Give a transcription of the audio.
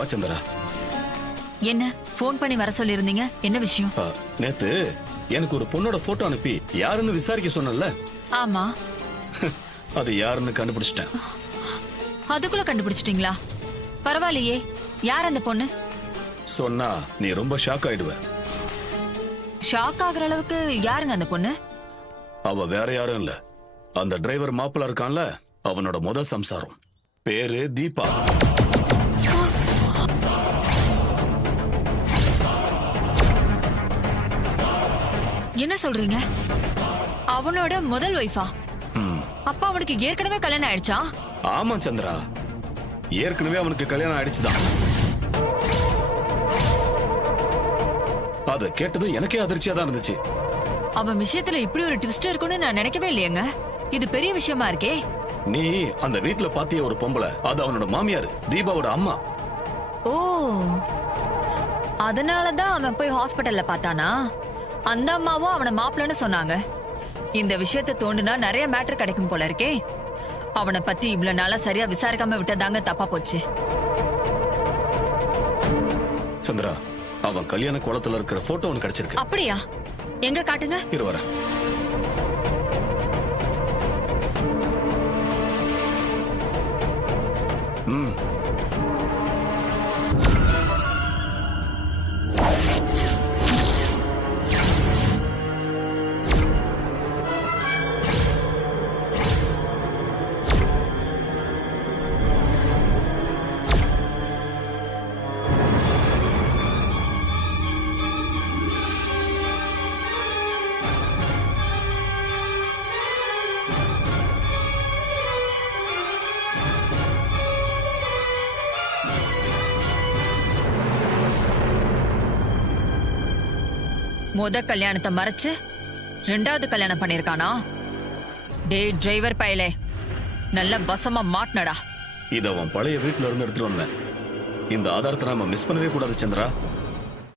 வா சந்திரா. என்ன போன் பண்ணி வர சொல்லி இருந்தீங்க? என்ன விஷயம்? நேத்து எனக்கு ஒரு பொண்ணோட போட்டோ அனுப்பி யாருன்னு விசாரிக்க சொன்னல. ஆமா. அது யாருன்னு கண்டுபிடிச்சிட்டேன். அதுக்குள்ள கண்டுபிடிச்சிட்டீங்களா? பரவாயில்லையே. யார் அந்த பொண்ணு? சொன்னா நீ ரொம்ப ஷாக் ஆயிடுவ. ஷாக் ஆகுற அளவுக்கு யாருங்க அந்த பொண்ணு? அவ வேற யாரும் இல்ல, அந்த டிரைவர் மாப்பிள்ள இருக்கான்ல, அவனோட முத சம்சாரம். பேரு தீபா. என்ன சொல்றீங்க? அவனோட முதல் வைஃபா? அப்பா அவனுக்கு ஏற்கனவே கல்யாணம் ஆயிடுச்சா? ஆமா சந்திரா, ஏற்கனவே அவனுக்கு கல்யாணம் ஆயிடுச்சுதான். அத கேட்டது எனக்கே அதிர்ச்சியா தான் இருந்துச்சு. அவன் விஷயத்துல இப்படி ஒரு ட்விஸ்ட் இருக்குன்னு நான் நினைக்கவே இல்லையேங்க. இது பெரிய விஷயமா இருக்கே. நீ அந்த வீட்டுல பாத்திய ஒரு பொம்பளை, அது அவனோட மாமியார், தீபாவோட அம்மா. ஓ, அதனாலதான் அவன் போய் ஹாஸ்பிட்டல்ல பார்த்தானா? அந்த அம்மாவும் அவனை மாப்பிள்ளன்னு சொன்னாங்க. இந்த விஷயத்தை தோண்டுனா நிறைய மேட்டர் கிடைக்கும் போல இருக்கே. அவனை பத்தி இவ்வளவு நாளா சரியா விசாரிக்காம விட்டதாங்க தப்பா போச்சு. சந்திரா, அவன் கல்யாண கோலத்துல இருக்கிற போட்டோ ஒன்னு கிடைச்சிருக்கு. அப்படியா? எங்க காட்டுங்க. இரு வரேன். முத கல்யாணத்தை மறைச்சு ரெண்டாவது கல்யாணம் பண்ணிருக்கானா? டே டிரைவர் பயலே, நல்ல வசமா மாட்டினடா. இத அவன் பழைய வீட்டுல இருந்து எடுத்துட்டு வந்தேன். இந்த ஆதாரத்தை நாம மிஸ் பண்ணவே கூடாது சந்திரா.